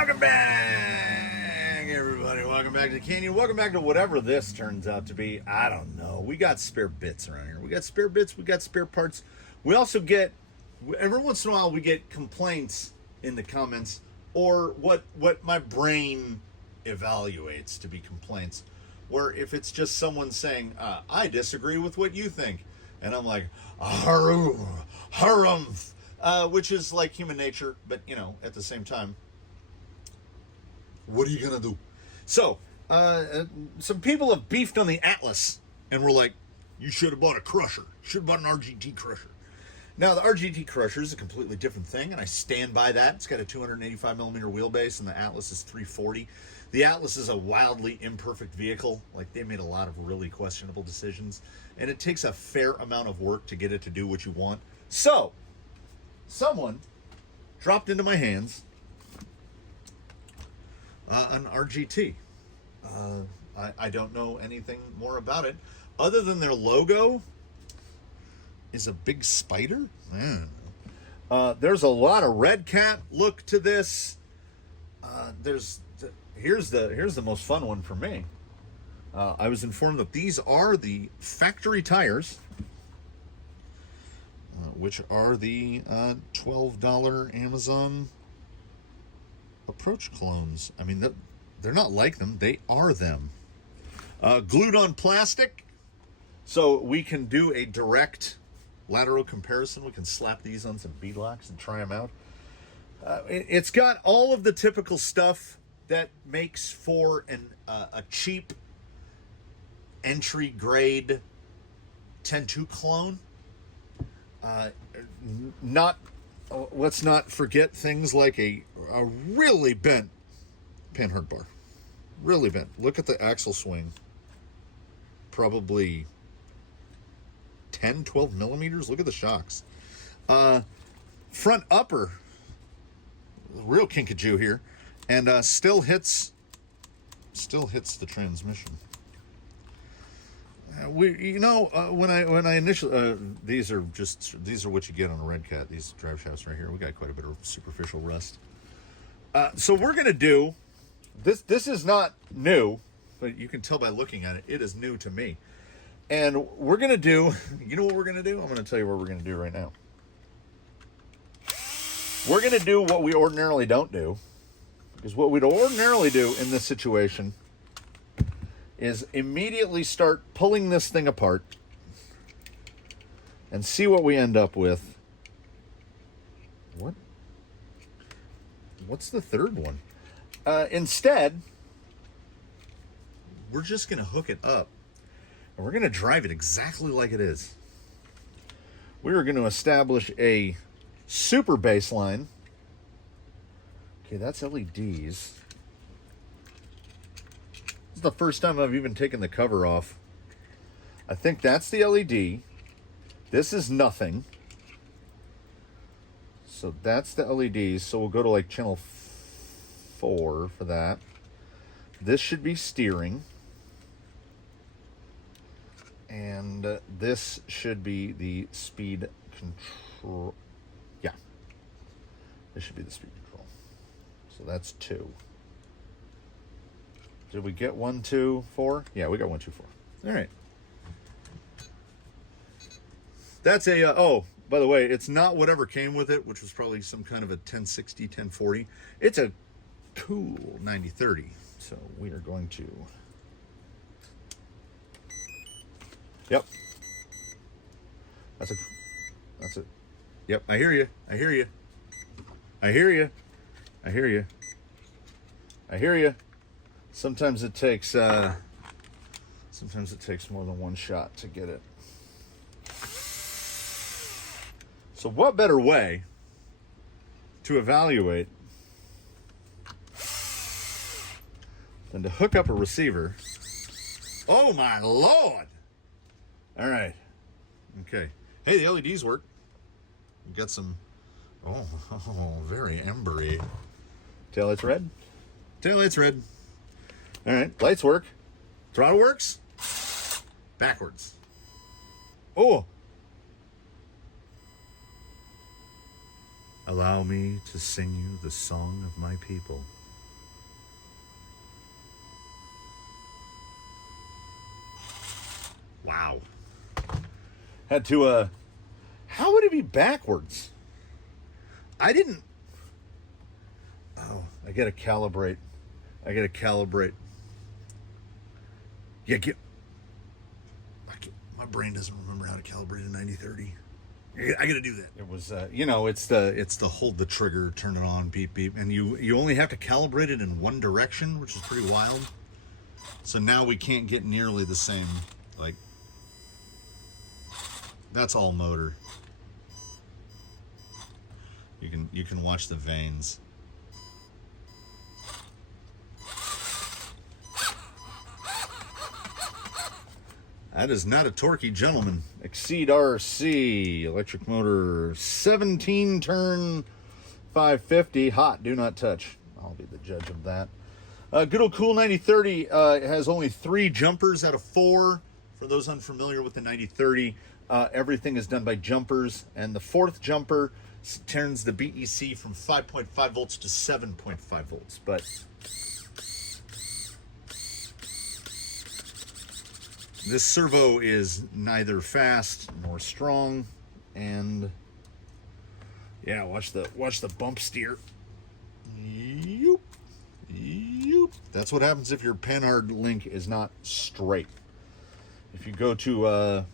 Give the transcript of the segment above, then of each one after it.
Welcome back, everybody. Welcome back to the Canyon. Welcome back to whatever this turns out to be. I don't know. We got spare bits around here. We got spare bits. We got spare parts. We also get, every once in a while, we get complaints in the comments or what my brain evaluates to be complaints. Where if it's just someone saying, I disagree with what you think. And I'm like, harumph. Which is like human nature, but, you know, at the same time, what are you going to do? So, some people have beefed on the Atlas, and we're like, you should have bought a crusher. You should have bought an RGT crusher. Now, the RGT crusher is a completely different thing, and I stand by that. It's got a 285 millimeter wheelbase, and the Atlas is 340. The Atlas is a wildly imperfect vehicle. Like, they made a lot of really questionable decisions, and it takes a fair amount of work to get it to do what you want. So, someone dropped into my hands an RGT. I don't know anything more about it other than their logo is a big spider. I don't know. There's a lot of red cat look to this. Here's the most fun one for me. I was informed that these are the factory tires, which are the $12 Amazon Approach clones. I mean, they're not like them. They are them. Glued on plastic. So we can do a direct lateral comparison. We can slap these on some beadlocks and try them out. It's got all of the typical stuff that makes for a cheap entry grade 10.2 clone. Let's not forget things like a really bent panhard bar. Really bent. Look at the axle swing. Probably 10, 12 millimeters. Look at the shocks. Front upper. Real kinkajou here. And still hits the transmission. When I initially, these are what you get on a Red Cat. These drive shafts right here. We got quite a bit of superficial rust. So we're gonna do this. This is not new, but you can tell by looking at it, it is new to me. And we're gonna do. You know what we're gonna do? I'm gonna tell you what we're gonna do right now. We're gonna do what we ordinarily don't do, because what we'd ordinarily do in this situation is immediately start pulling this thing apart and see what we end up with. What's the third one? Instead, we're just going to hook it up and we're going to drive it exactly like it is. We are going to establish a super baseline. Okay, that's LEDs. This is the first time I've even taken the cover off. I think that's the LED. This is nothing. So that's the LEDs. So we'll go to like channel 4 for that. This should be steering. And this should be the speed control. Yeah. This should be the speed control. So that's 2. Did we get 1, 2, 4? Yeah, we got 1, 2, 4. All right. That's a, by the way, it's not whatever came with it, which was probably some kind of a 1060, 1040. It's a cool 9030. So we are going to, yep. That's it. Yep, I hear you. I hear you. I hear you. I hear you. I hear you. Sometimes it takes more than one shot to get it. So what better way to evaluate than to hook up a receiver? Oh my Lord! All right. Okay. Hey, the LEDs work. We've got some, very embery. Taillight's red. Taillight's red. All right, lights work. Throttle works. Backwards. Oh. Allow me to sing you the song of my people. Wow. Had to, how would it be backwards? I didn't. Oh, I gotta calibrate. Yeah, my brain doesn't remember how to calibrate a 90-30. I gotta do that. It was, it's the hold the trigger, turn it on, beep, beep. And you only have to calibrate it in one direction, which is pretty wild. So now we can't get nearly the same, like, that's all motor. You can watch the veins. That is not a torquey gentleman. Exceed RC, electric motor, 17 turn, 550, hot, do not touch. I'll be the judge of that. Good old cool 9030 has only 3 jumpers out of 4. For those unfamiliar with the 9030, everything is done by jumpers, and the 4th jumper turns the BEC from 5.5 volts to 7.5 volts. But this servo is neither fast nor strong, and yeah, watch the bump steer. Yoop. That's what happens if your panhard link is not straight. If you go to a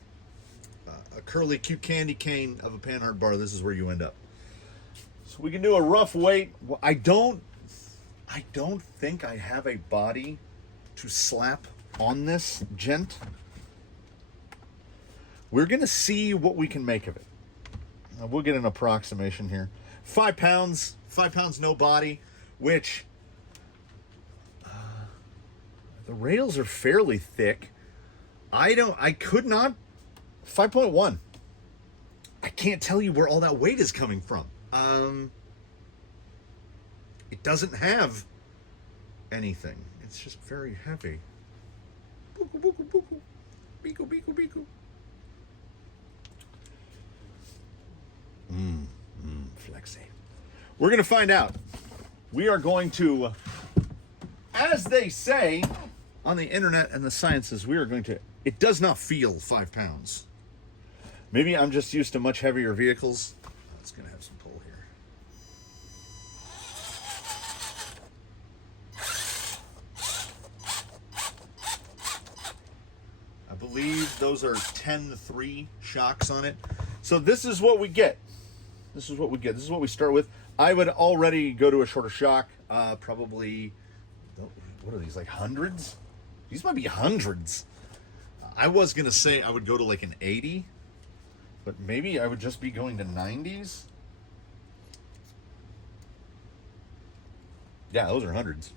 curly cute candy cane of a panhard bar, this is where you end up. So we can do a rough weight. I don't think I have a body to slap on this gent. We're gonna see what we can make of it. We'll get an approximation here. 5 pounds, no body, which the rails are fairly thick. I could not, 5.1. I can't tell you where all that weight is coming from. It doesn't have anything. It's just very heavy. Buku, buku, buku. Biku, biku, biku. Flexi. We're going to find out. We are going to, as they say on the internet and the sciences, we are going to, it does not feel 5 pounds. Maybe I'm just used to much heavier vehicles. It's going to have some pull here. I believe those are 10-3 shocks on it. So this is what we get. This is what we start with. I would already go to a shorter shock. Probably, what are these, like hundreds? These might be hundreds. I was going to say I would go to like an 80, but maybe I would just be going to 90s. Yeah, those are hundreds.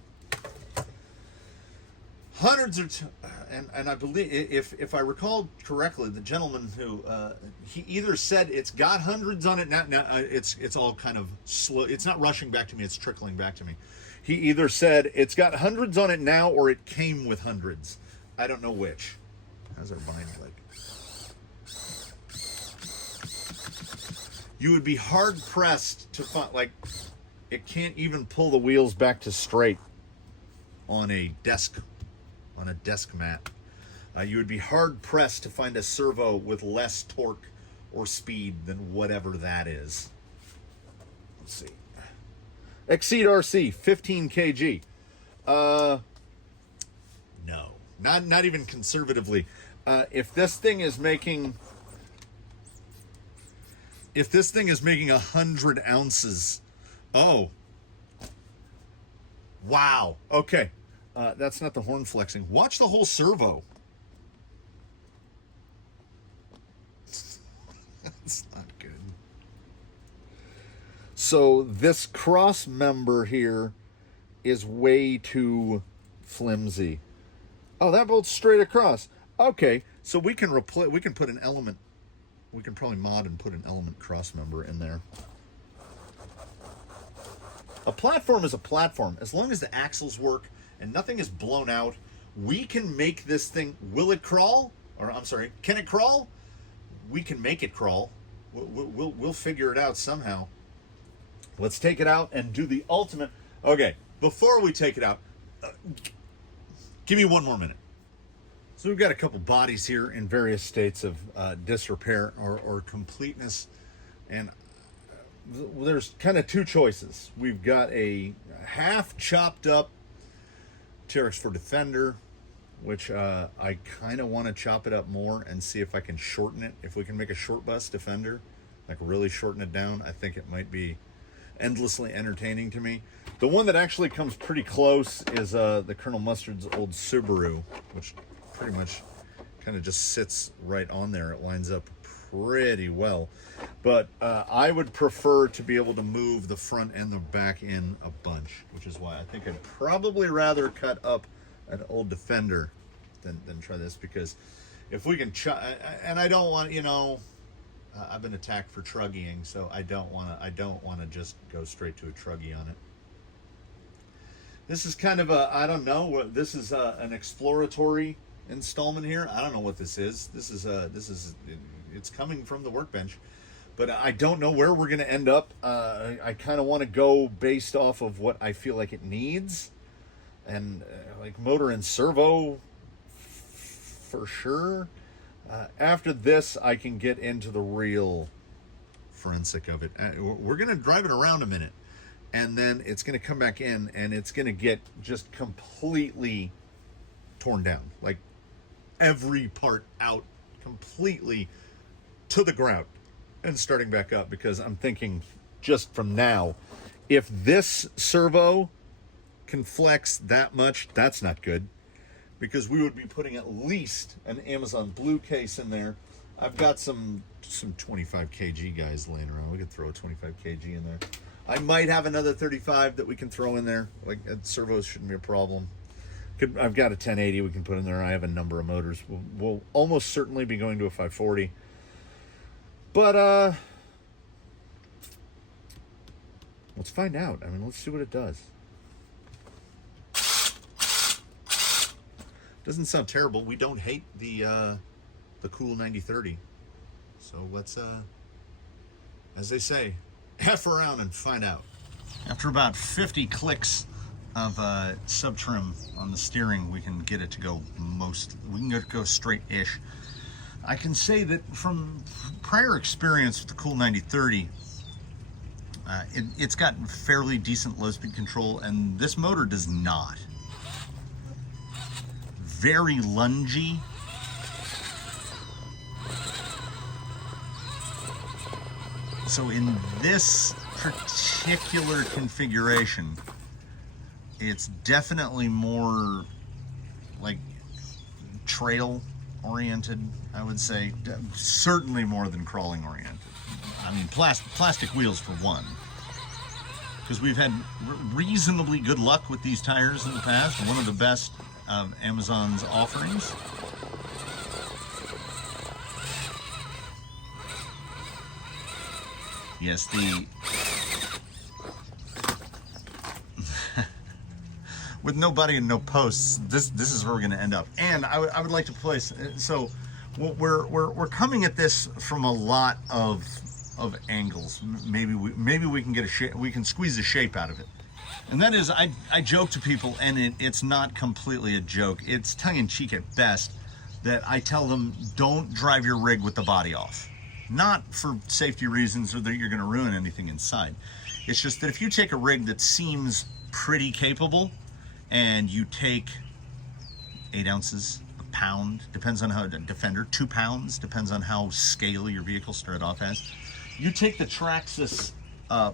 Hundreds are, and I believe, if I recall correctly, the gentleman who he either said it's got hundreds on it now. It's all kind of slow. It's not rushing back to me. It's trickling back to me. He either said it's got hundreds on it now, or it came with hundreds. I don't know which. How's our bind like? You would be hard pressed to find, like, it can't even pull the wheels back to straight on a desk mat. You would be hard pressed to find a servo with less torque or speed than whatever that is. Let's see. Exceed RC, 15 kg. No, not even conservatively. If this thing is making 100 ounces, oh, wow. Okay. That's not the horn flexing. Watch the whole servo. That's not good. So this cross member here is way too flimsy. Oh, that bolts straight across. Okay, so we can put an element. We can probably mod and put an element cross member in there. A platform is a platform. As long as the axles work and nothing is blown out, we can make this thing. Will it crawl? Or I'm sorry, can it crawl? We can make it crawl. We'll figure it out somehow. Let's take it out and do the ultimate. Okay, before we take it out, give me 1 more minute. So we've got a couple bodies here in various states of disrepair or completeness. And there's kind of two choices. We've got a half chopped up TRX4 Defender, which I kind of want to chop it up more and see if I can shorten it. If we can make a short bus Defender, like really shorten it down, I think it might be endlessly entertaining to me. The one that actually comes pretty close is the Colonel Mustard's old Subaru, which pretty much kind of just sits right on there. It lines up pretty well. But I would prefer to be able to move the front and the back in a bunch, which is why I think I'd probably rather cut up an old Defender than try this, because if we can and I don't want, you know, I've been attacked for truggying, so I don't want to just go straight to a truggy on it. This is kind of a, I don't know, this is an exploratory installment here. I don't know what this is. It's coming from the workbench, but I don't know where we're going to end up. I kind of want to go based off of what I feel like it needs, and like motor and servo for sure. After this, I can get into the real forensic of it. We're going to drive it around a minute, and then it's going to come back in, and it's going to get just completely torn down. Like every part out completely to the ground and starting back up, because I'm thinking just from now, if this servo can flex that much, that's not good, because we would be putting at least an Amazon Blue case in there. I've got some 25 kg guys laying around. We could throw a 25 kg in there. I might have another 35 that we can throw in there. Like servos shouldn't be a problem. I've got a 1080 we can put in there. I have a number of motors. We'll almost certainly be going to a 540. But let's find out. I mean, let's see what it does. Doesn't sound terrible. We don't hate the cool 9030. So let's, as they say, F around and find out. After about 50 clicks of sub trim on the steering, we can get it to go go straight-ish. I can say that from prior experience with the cool 9030, it's got fairly decent low-speed control, and this motor does not. Very lungy. So in this particular configuration, it's definitely more like trail oriented, I would say. Certainly more than crawling oriented. I mean, plastic wheels for one, because we've had reasonably good luck with these tires in the past. One of the best of Amazon's offerings. Yes, with no body and no posts, this is where we're going to end up. And I would like to place, so we're coming at this from a lot of angles. Maybe we can get we can squeeze a shape out of it. And that is, I joke to people, and it's not completely a joke. It's tongue-in-cheek at best, that I tell them, don't drive your rig with the body off. Not for safety reasons or that you're going to ruin anything inside. It's just that if you take a rig that seems pretty capable, and you take 8 ounces, a pound, depends on how, Defender, 2 pounds, depends on how scaly your vehicle started off as. You take the Traxxas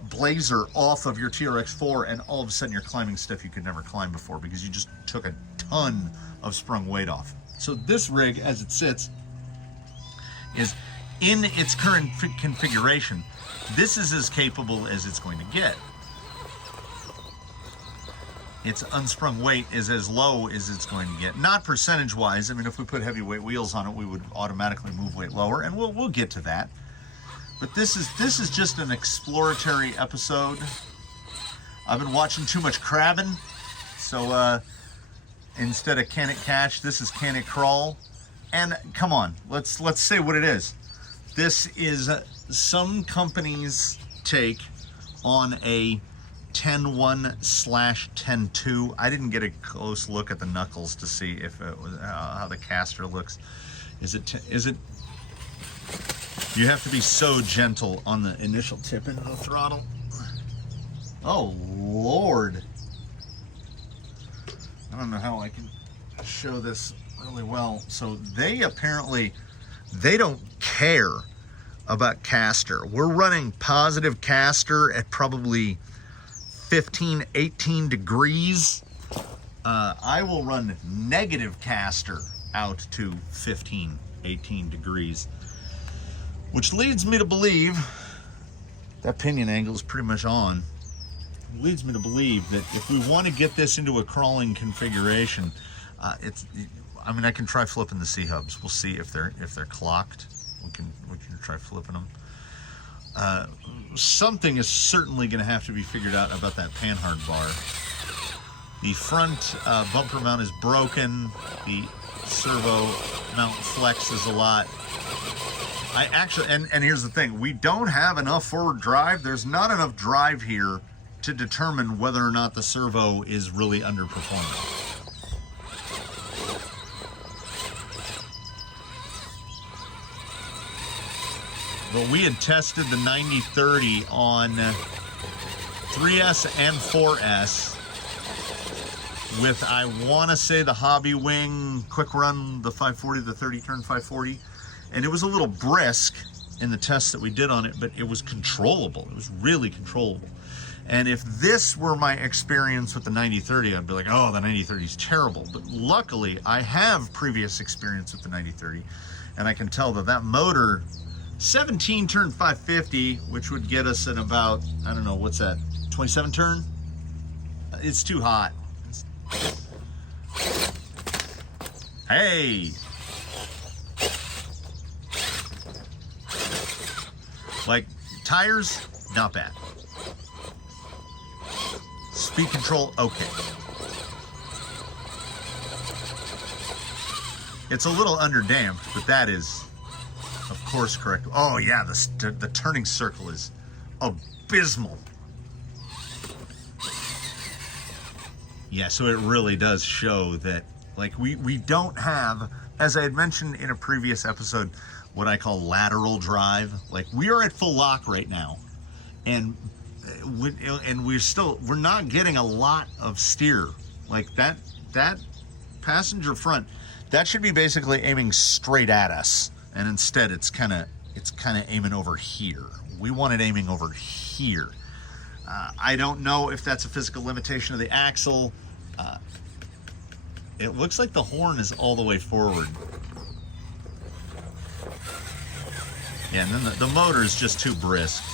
Blazer off of your TRX4, and all of a sudden you're climbing stuff you could never climb before, because you just took a ton of sprung weight off. So this rig, as it sits, is in its current configuration. This is as capable as it's going to get. Its unsprung weight is as low as it's going to get. Not percentage-wise. I mean, if we put heavyweight wheels on it, we would automatically move weight lower, and we'll get to that. But this is just an exploratory episode. I've been watching too much crabbing, so instead of Can It Catch, this is Can It Crawl. And come on, let's say what it is. This is some company's take on a 10.1/10.2. I didn't get a close look at the knuckles to see if it was how the caster looks. Is it? You have to be so gentle on the initial tip into the throttle. Oh Lord! I don't know how I can show this really well. So they don't care about caster. We're running positive caster at probably 15, 18 degrees. I will run negative caster out to 15, 18 degrees, which leads me to believe that pinion angle is pretty much on. It leads me to believe that if we want to get this into a crawling configuration, I mean, I can try flipping the C-hubs. We'll see if they're clocked. We can try flipping them. Something is certainly going to have to be figured out about that panhard bar. The front bumper mount is broken. The servo mount flexes a lot. I actually, and here's the thing, we don't have enough forward drive. There's not enough drive here to determine whether or not the servo is really underperforming. But we had tested the 90/30 on 3S and 4S with, I want to say, the Hobby Wing quick run, the 540, the 30 turn 540. And it was a little brisk in the tests that we did on it, but it was controllable. It was really controllable. And if this were my experience with the 90/30, I'd be like, oh, the 90/30 is terrible. But luckily, I have previous experience with the 90/30, and I can tell that that motor, 17 turn 550, which would get us at about, I don't know, what's that, 27 turn? It's too hot. Hey! Like, tires, not bad. Speed control, okay. It's a little underdamped, but that is, of course, correct. Oh yeah, the turning circle is abysmal. Yeah, so it really does show that, like, we don't have, as I had mentioned in a previous episode, what I call lateral drive. Like, we are at full lock right now, and we're not getting a lot of steer. Like that passenger front, that should be basically aiming straight at us, and instead it's kind of aiming over here. We want it aiming over here. I don't know if that's a physical limitation of the axle. It looks like the horn is all the way forward. Yeah, and then the motor is just too brisk.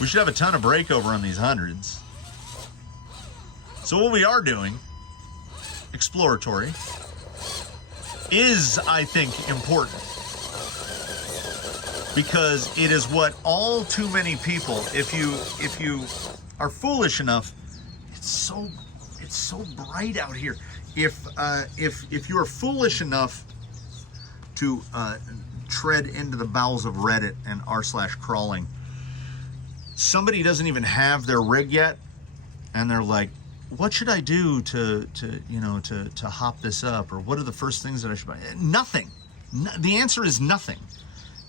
We should have a ton of breakover on these hundreds. So what we are doing, exploratory, is, I think, important, because it is what all too many people, if you are foolish enough, it's so bright out here. If you are foolish enough to tread into the bowels of Reddit and r/crawling, somebody doesn't even have their rig yet, and they're like, what should I do to hop this up, or what are the first things that I should buy? Nothing. The answer is nothing.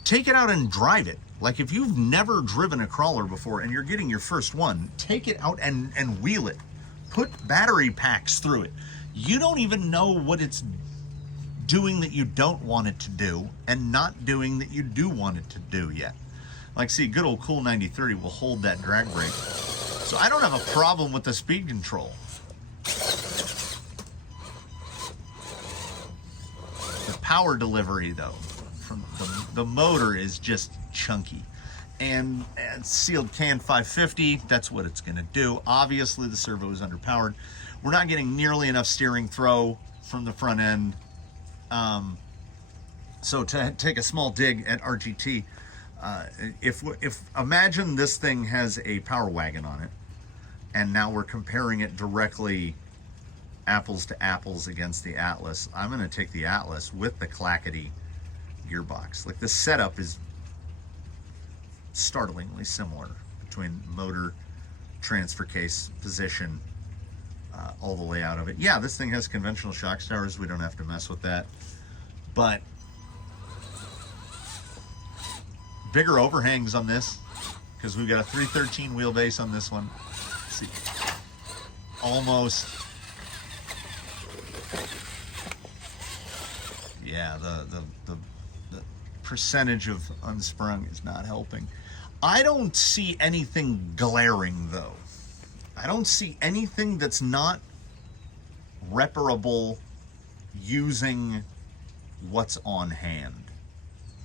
Take it out and drive it. Like, if you've never driven a crawler before and you're getting your first one, take it out and wheel it. Put battery packs through it. You don't even know what it's doing that you don't want it to do, and not doing that you do want it to do yet. Like, see, good old cool 90/30 will hold that drag brake. So I don't have a problem with the speed control. The power delivery, though, from the motor is just chunky. And sealed can 550, that's what it's gonna do. Obviously the servo is underpowered. We're not getting nearly enough steering throw from the front end. So to take a small dig at RGT, if imagine this thing has a power wagon on it, and now we're comparing it directly apples to apples against the Atlas. I'm going to take the Atlas with the clackety gearbox. Like, the setup is startlingly similar between motor transfer case position all the way out of it. Yeah, this thing has conventional shock stars. We don't have to mess with that. But bigger overhangs on this, because we've got a 313 wheelbase on this one. Let's see, almost. Yeah, the percentage of unsprung is not helping. I don't see anything glaring though. I don't see anything that's not reparable using what's on hand.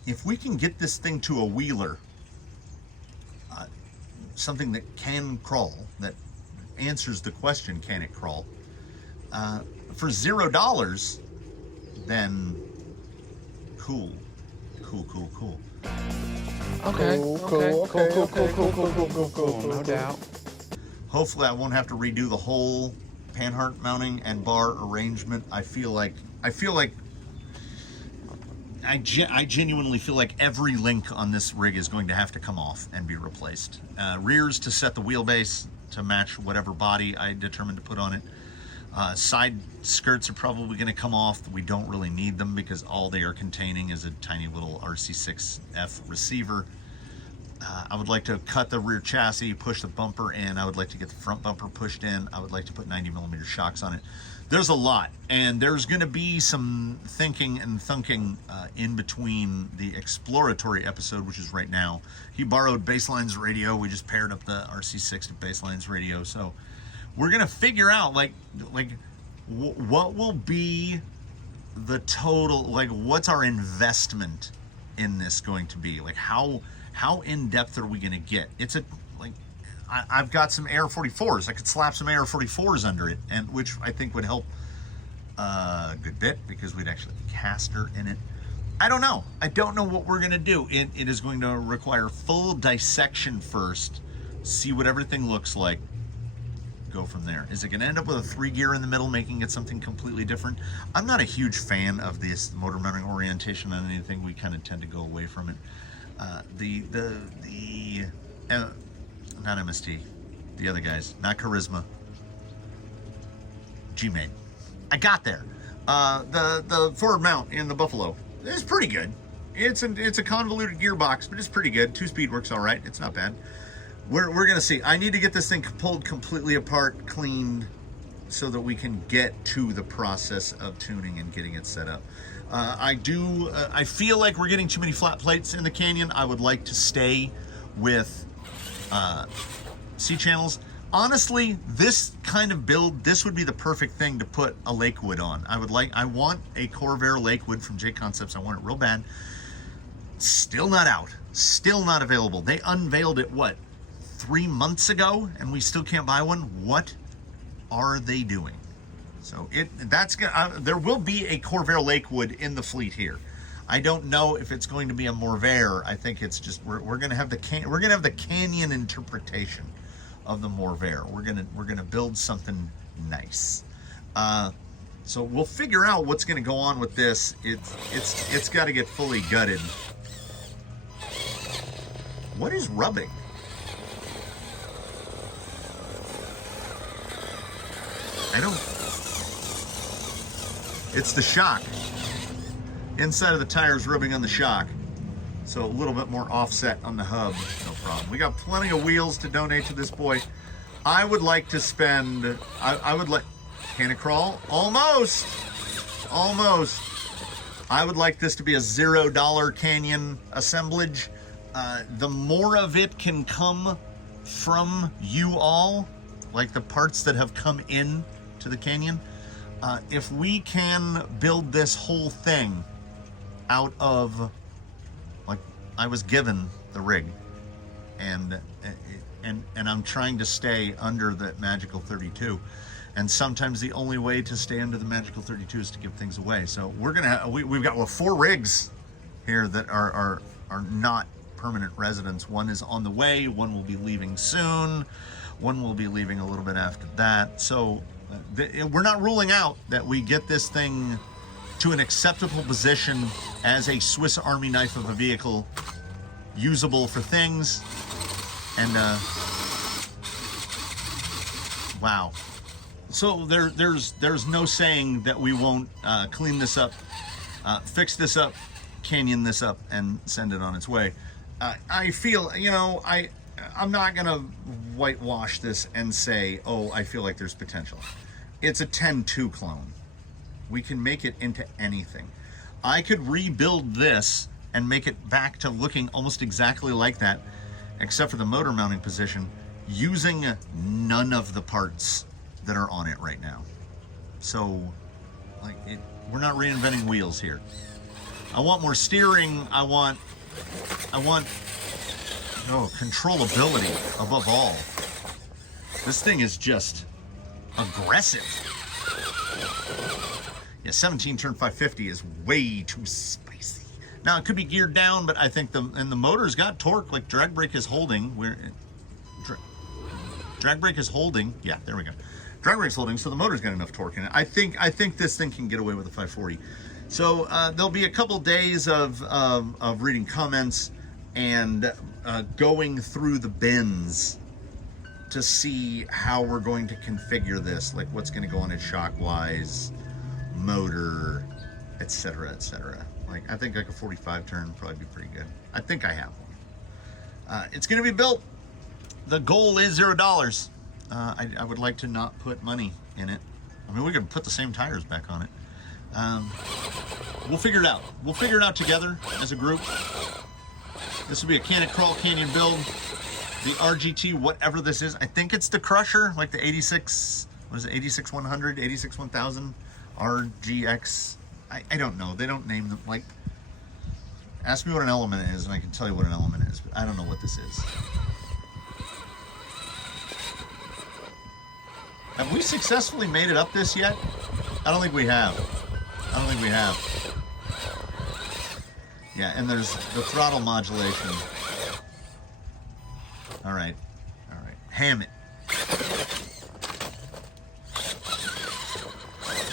If we can get this thing to a wheeler, something that can crawl, that answers the question, can it crawl, for $0, then cool. Okay, cool, no doubt. Hopefully I won't have to redo the whole panhard mounting and bar arrangement. I genuinely feel like every link on this rig is going to have to come off and be replaced. Rears to set the wheelbase to match whatever body I determine to put on it. Side skirts are probably going to come off. We don't really need them because all they are containing is a tiny little RC6F receiver. I would like to cut the rear chassis, push the bumper in. I would like to get the front bumper pushed in. I would like to put 90mm shocks on it. There's a lot, and there's going to be some thinking and thunking in between the Exploratory episode, which is right now. He borrowed Baseline's radio. We just paired up the RC6 to Baseline's radio, so we're going to figure out what will be the total, what's our investment in this going to be? How in depth are we going to get? I've got some AR-44s. I could slap some AR-44s under it, and which I think would help a good bit because we'd actually have a caster in it. I don't know. I don't know what we're going to do. It is going to require full dissection first, see what everything looks like, go from there. Is it going to end up with a 3-gear in the middle, making it something completely different? I'm not a huge fan of this motor mounting orientation on anything. We kind of tend to go away from it. Not MST, the other guys, not Charisma, G-Main. I got there. The forward mount in the Buffalo is pretty good. It's a convoluted gearbox, but it's pretty good. 2-speed works all right. It's not bad. We're gonna see. I need to get this thing pulled completely apart, cleaned, so that we can get to the process of tuning and getting it set up. I feel like we're getting too many flat plates in the Canyon. I would like to stay with C-channels. Honestly, this kind of build, this would be the perfect thing to put a Lakewood on. I want a Corvair Lakewood from J Concepts. I want it real bad. Still not out. Still not available. They unveiled it, 3 months ago, and we still can't buy one? What are they doing? So there will be a Corvair Lakewood in the fleet here. I don't know if it's going to be a Morvair. I think it's just we're gonna have the Canyon interpretation of the Morvair. We're gonna build something nice. So we'll figure out what's gonna go on with this. It's got to get fully gutted. What is rubbing? It's the shock. Inside of the tires rubbing on the shock. So a little bit more offset on the hub, no problem. We got plenty of wheels to donate to this boy. I would like to spend, can it crawl? Almost. I would like this to be a $0 Canyon assemblage. The more of it can come from you all, like the parts that have come in to the Canyon, if we can build this whole thing out of, I was given the rig, and I'm trying to stay under the magical 32, and sometimes the only way to stay under the magical 32 is to give things away. So we've got 4 rigs here that are not permanent residents. One is on the way, one will be leaving soon, one will be leaving a little bit after that. So we're not ruling out that we get this thing to an acceptable position as a Swiss Army knife of a vehicle, usable for things, and Wow. So there's no saying that we won't clean this up, fix this up, canyon this up, and send it on its way. I feel, I'm not gonna whitewash this and say, oh, I feel like there's potential. It's a 10-2 clone. We can make it into anything. I could rebuild this and make it back to looking almost exactly like that, except for the motor mounting position, using none of the parts that are on it right now. So, we're not reinventing wheels here. I want more steering. I want controllability above all. This thing is just aggressive. Yeah, 17 turn 550 is way too spicy. Now it could be geared down, but I think the motor's got torque. Like drag brake is holding. Drag brake is holding. Yeah, there we go. Drag brake's holding, so the motor's got enough torque in it. I think this thing can get away with a 540. So there'll be a couple days of reading comments and going through the bins to see how we're going to configure this, like what's going to go on it shock-wise, motor, etc., etc. Like I think like a 45 turn would probably be pretty good. I think I have one. It's going to be built. The goal is $0. I would like to not put money in it. I mean, we could put the same tires back on it. We'll figure it out. We'll figure it out together as a group. This will be a Crawl Canyon build. The RGT, whatever this is, I think it's the Crusher, like the 86, what is it, 86-100, 86-1000, RGX. I don't know. They don't name them. Like, ask me what an element is, and I can tell you what an element is, but I don't know what this is. Have we successfully made it up this yet? I don't think we have. Yeah, and there's the throttle modulation. All right. Ham it.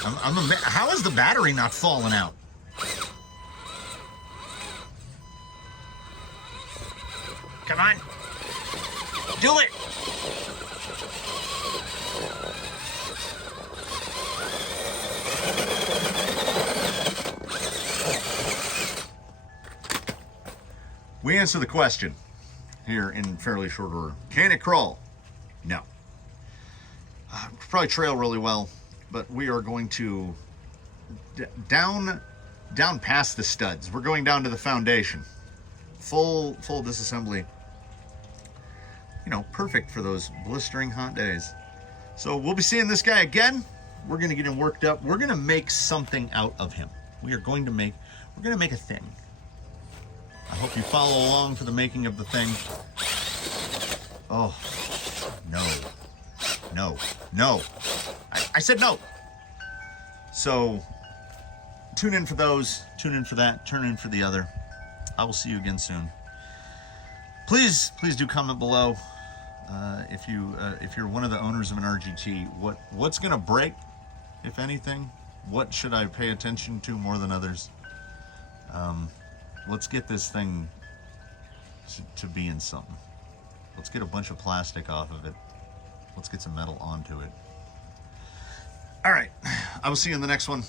How is the battery not falling out? Come on. Do it. We answer the question here in fairly short order. Can it crawl? No. Probably trail really well, but we are going to down past the studs. We're going down to the foundation. Full disassembly. Perfect for those blistering hot days. So we'll be seeing this guy again. We're going to get him worked up. We're going to make something out of him. We're going to make a thing. I hope you follow along for the making of the thing. Oh, no. I said no. So tune in for those, tune in for that, tune in for the other. I will see you again soon. Please do comment below if you're one of the owners of an RGT. What's gonna break, if anything? What should I pay attention to more than others? Let's get this thing to be in something. Let's get a bunch of plastic off of it. Let's get some metal onto it. All right, I will see you in the next one.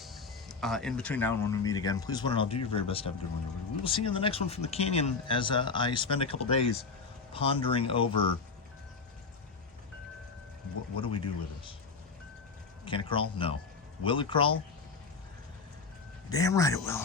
In between now and when we meet again, please, one and all, do your very best to have a good one. We will see you in the next one from the canyon as I spend a couple days pondering over what do we do with this? Can it crawl? No. Will it crawl? Damn right it will.